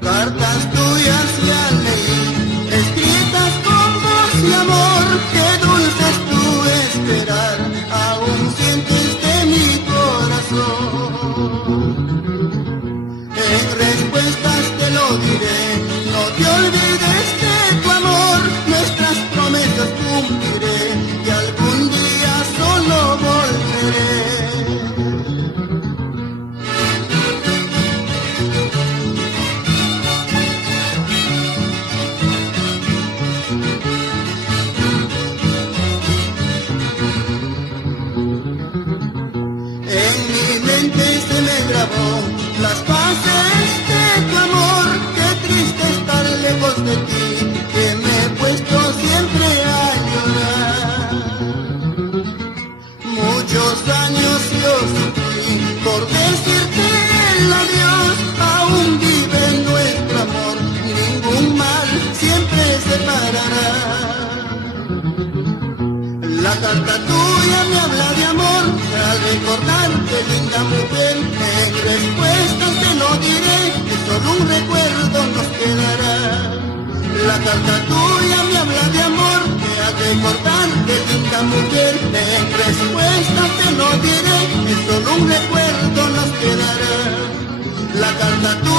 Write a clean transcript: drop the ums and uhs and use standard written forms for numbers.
Cartas tuyas ya leí, escritas con voz y amor, qué dulce es tu esperar, aún sientes de mi corazón. En respuestas te lo diré, no te olvides de tu amor, nuestras promesas cumpliré y algún día solo volveré. En mi mente se me grabó las fases de tu amor, qué triste estar lejos de ti, que me he puesto siempre a llorar. Muchos años yo sufrí por decirte el adiós, aún vive nuestro amor, ningún mal siempre separará. La carta tuya me habla de amor, al recordarte linda mujer, en respuesta te lo diré, que solo un recuerdo nos quedará. La carta tuya me habla de amor, que al recordarte linda mujer, en respuesta te lo diré, que solo un recuerdo nos quedará. La carta tuya